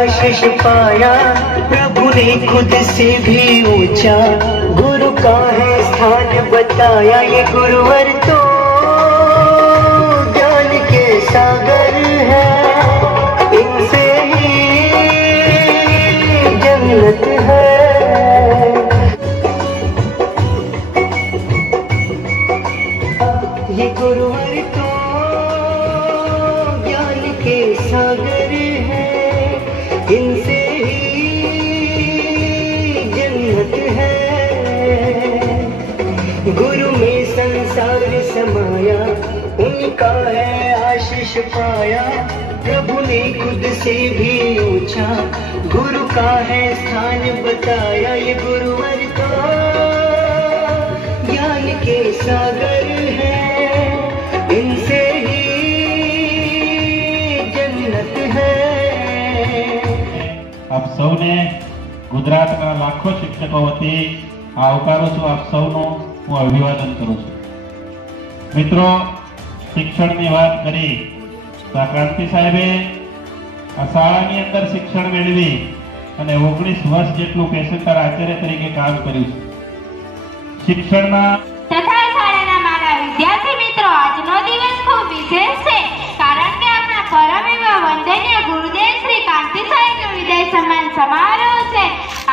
आशीष पाया, प्रभु ने खुद से भी ऊंचा गुरु का है स्थान बताया। ये गुरुवर तो ज्ञान के सागर है, इनसे ही जन्नत है। ये गुरुवर तो ज्ञान के सागर है, इनसे ही जन्नत है। गुरु में संसार समाया, उनका है आशीष पाया, प्रभु ने खुद से भी ऊंचा गुरु का है स्थान बताया। ये गुरुवर तो ज्ञान के सागर है, इनसे ही जन्नत है। આપ સૌને ગુજરાતના લાખો શિક્ષકો વતી આવકારું છું। આપ સૌનું હું અભિવાદન કરું છું। મિત્રો, શિક્ષણની વાત કરી તો ક્રાંતિ સાહેબે આ શાળાની અંદર શિક્ષણ મેળવી અને 19 વર્ષ જેટલું પેશન્ટર આચાર્ય તરીકે કામ કર્યું છે। શિક્ષણના તથા શાળાના મારા વિદ્યાર્થી મિત્રો, આજનો દિવસ ખૂબ વિશેષ છે, કારણ કે આપણા પરમ એવા વંદનીય ગુરુદેવ શ્રી કાંતિ સાહેબનો વિદાય સન્માન સમારોહ છે।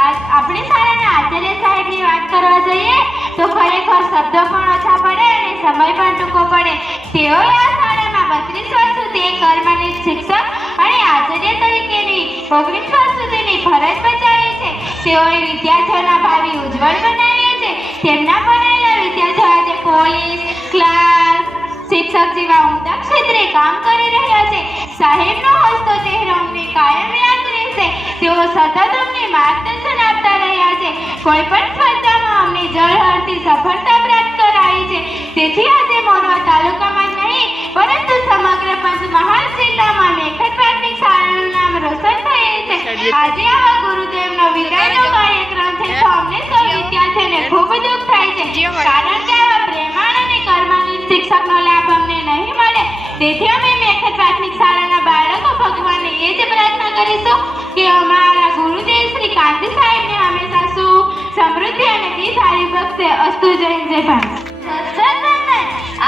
આજ આપણી શાળાના આચાર્ય સાહેબની વાત કરવા જઈએ તો ખરેખર શબ્દો પણ ઓછા પડે અને સમય પણ ટૂંકો પડે। તેઓએ આ શાળામાં 32 વર્ષ સુધી એક પરમાનન્ટ શિક્ષક અને આચાર્ય તરીકેની 19 વર્ષ સુધીની ફરજ બજાવી છે। તેઓએ વિદ્યાર્થીઓના ભાવિ ઉજ્જવળ બનાવ્યા છે। તેમના ભણેલા વિદ્યાર્થીઓ આજે પોલીસ, ક્લાર્ક, શિક્ષક જેવા ઉમદા ક્ષેત્રે કામ કરી રહ્યા છે। સાહેબનો હસતો ચહેરો અમને કાયમ યાદ રહેશે। તેઓ સતત અમને માર્ગદર્શન આપતા રહ્યા છે। કોઈ પણ સ્પર્ધામાં અમને ઝળહળતી સફળતા પ્રાપ્ત કરાવી છે। તેથી આજે મોરવા તાલુકામાં નહીં પરંતુ સમગ્ર પંચમહાલ જિલ્લામાં મેખત પ્રાથમિક શાળાનું નામ રોશન થયેલ છે। આજે આવા ગુરુદેવનો વિદાયનો કાર્યક્રમ છે તો અમને સૌ વિદ્યાર્થીઓને ખૂબ દુઃખ થાય છે, કારણ કે આવા પ્રેમાળ અને કર્મનિષ્ઠ શિક્ષકનો લાભ અમને નહીં મળે। તેથી અમે મેખત પ્રાથમિક શાળાના બાળકો ભગવાનને એ જ પ્રાર્થના કરીશું કે અમારા ગુરુદેવ શ્રી કાંતિ સાહેબને હંમેશા સુખ, સમૃદ્ધિ અને દીર્ઘાયુ બક્ષે। અસ્તુ। જય જય ભારત।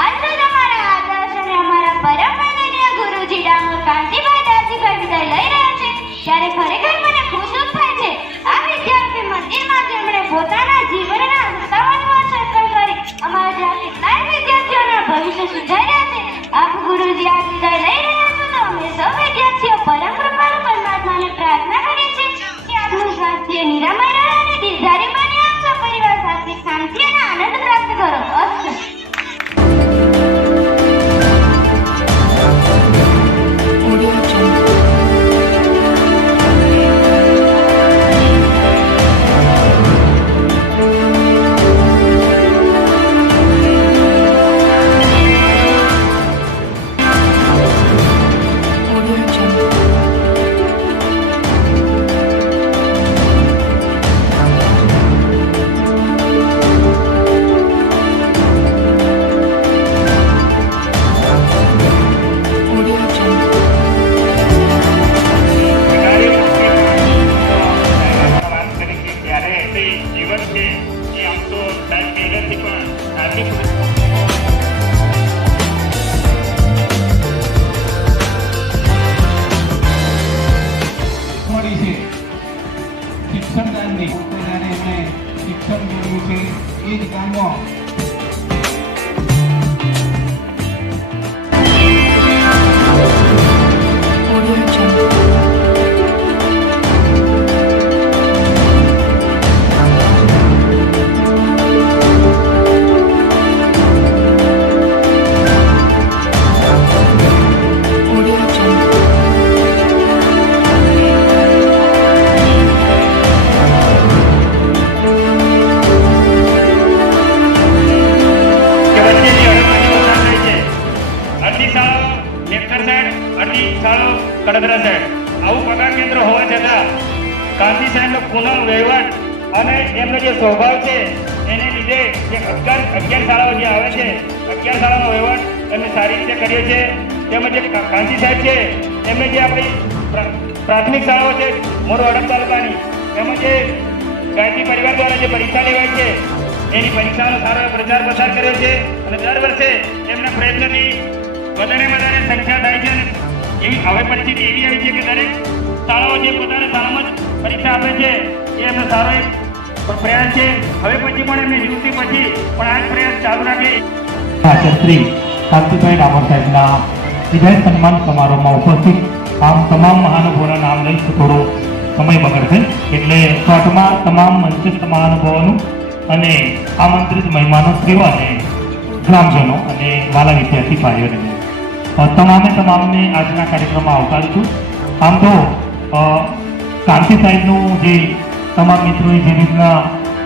આજરોજ અમારા આદર્શ અને અમારા પરમ વંદનીય ગુરુજી ડામોર કાંતિભાઈ દાસીભાઈ વિદાય લઈ રહ્યા છે, ત્યારે ખરેખર મને ખૂબ દુઃખ થાય છે। આ વિદ્યાર્થી મંદિરમાં જેમણે પોતાના જીવનના 57 વર્ષ અર્પણ કરી અમારા જેવા કેટલાય વિદ્યાર્થીઓના ભવિષ્ય સુધાર્યા છે। આપ ગુરુજી આ વિદાય લઈ રહ્યા છો તો અમે સૌ વિદ્યાર્થીઓ પરમ કૃપાળુ પરમાત્માને પ્રાર્થના કરીએ છીએ કે આપનું સ્વાસ્થ્ય નિરામય રહે અને દીર્ઘાયુ બને। આપ સપરિવાર સાથે શાંતિ અને આનંદ પ્રાપ્ત કરો। અસ્તુ। શિક્ષણ મેળવ્યું છે એ જ કામમાં કડદરા સાહેબ આવું પગાર કેન્દ્ર હોવા છતાં કાંતિ સાહેબનો પુનઃ વહીવટ અને એમનો જે સ્વભાવ છે એને લીધે જે 11 શાળાઓ જે આવે છે 11 શાળાનો વહીવટ એમને સારી રીતે કર્યો છે। તેમજ જે કાંતિ સાહેબ છે એમને જે આપણી પ્રાથમિક શાળાઓ છે મોર વડોદ તાલુકાની, એમાં જે ગાયત્રી પરિવાર દ્વારા જે પરીક્ષા લેવાય છે એની પરીક્ષાનો સારો પ્રચાર પ્રસાર કર્યો છે અને દર વર્ષે એમના પ્રયત્નથી વધારે સંખ્યા થાય છે. એવી હવે પરિસ્થિતિ એવી આવી છે કે દરેક શાળાઓ જે પોતાના શાળામાં જ પરીક્ષા આપે છે એ એમનો સારો એક પ્રયાસ છે. હવે પછી પણ એમની નિવૃત્તિ પછી પણ આ જ પ્રયાસ ચાલુ રાખે. શ્રી કાંતિભાઈ ડામોર સાહેબના વિદાય સન્માન સમારોહમાં ઉપસ્થિત આમ તમામ મહાનુભાવોના નામ લઈશ તો થોડો સમય બગડશે, એટલે શોર્ટમાં તમામ મંચસ્થ મહાનુભાવોનું અને આમંત્રિત મહેમાનોશ્રીઓ અને ગ્રામજનો અને વાલા વિદ્યાર્થી ભાઈઓને તમામને આજના કાર્યક્રમમાં આવકારું છું. આમ તો કાંતિ સાહેબનું જે તમામ મિત્રોએ જે રીતના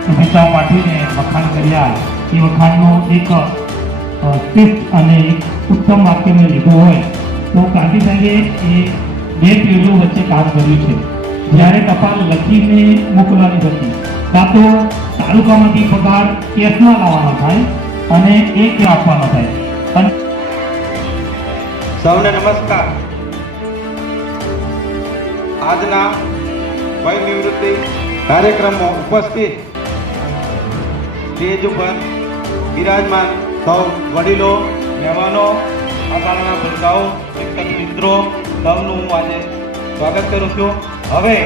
શુભેચ્છાઓ પાઠવીને વખાણ કર્યા એ વખાણનું એક શ્રેષ્ઠ અને એક ઉત્તમ વાક્ય મેં લીધું હોય તો કાંતિ સાહેબે એ બે પેઢીઓ વચ્ચે કામ કર્યું છે. જ્યારે ટપાલ લખીને મોકલવાની હતી કાં તો તાલુકામાંથી પગાર કેશમાં લાવવાનો થાય અને એ ક્યાં આપવાનો થાય. અને સૌને નમસ્કાર. આજના વય નિવૃત્તિ કાર્યક્રમમાં ઉપસ્થિત સ્ટેજ ઉપર બિરાજમાન સૌ વડીલો, મહેમાનો, આ શાળાના ભૂલકાઓ, શિક્ષક મિત્રો સૌનું હું આજે સ્વાગત કરું છું. હવે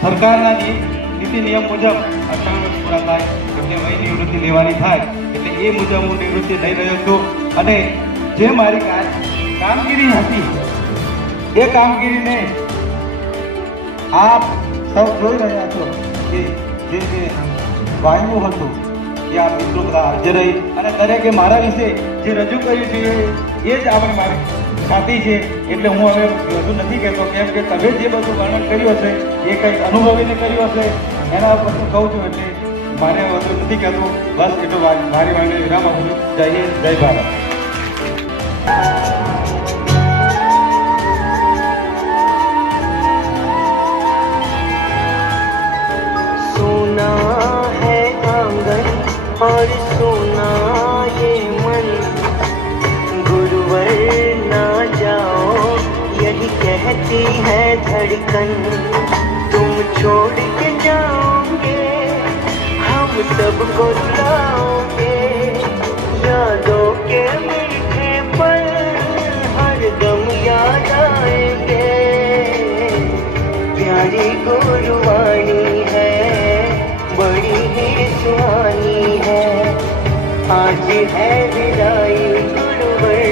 સરકારના નીતિ નિયમ મુજબ 58 વર્ષ પૂરા થાય એટલે વય નિવૃત્તિ લેવાની થાય એટલે એ મુજબ હું નિવૃત્તિ લઈ રહ્યો છું. અને જે મારી કામગીરી હતી એ કામગીરીને આપ સૌ જોઈ રહ્યા છો કે જે વાયુ હતું એ આ મિત્રો બધા હાજર રહી અને દરેકે મારા વિશે જે રજૂ કર્યું છે એ જ આપણે મારી સાથી છે. એટલે હું હવે વધુ નથી કહેતો, કેમ કે તમે જે બધું વર્ણન કર્યું હશે એ કંઈક અનુભવીને કર્યું હશે એના ઉપર હું કહું છું. એટલે મારે વધુ નથી કહેતો, બસ એટલું મારી વાણીને વિરામ આપું છું. જય હિન્દ, જય ભારત. सोना है आंगन और सोना ये मन, गुरुवर ना जाओ यही कहती है धड़कन. तुम छोड़ के जाओगे हम सबको रुलाओगे, यादों के मीठे पल हर दम याद आएंगे. प्यारी गुरुवाणी है बड़ी ही सुहानी है, आज है विदाई गुरुवर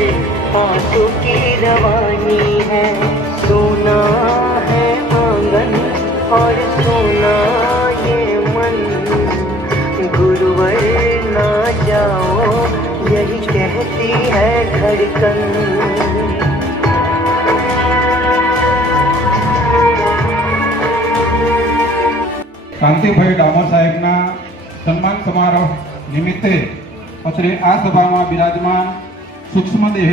आंसू की रवानी है. सोना है आंगन और सोना ये मन, गुरुवर ना जाओ यही कहती है धड़कन. કાંતિભાઈ ડામોર સાહેબના સન્માન સમારોહ નિમિત્તે અત્રે આ સભામાં બિરાજમાન સૂક્ષ્મ દેહ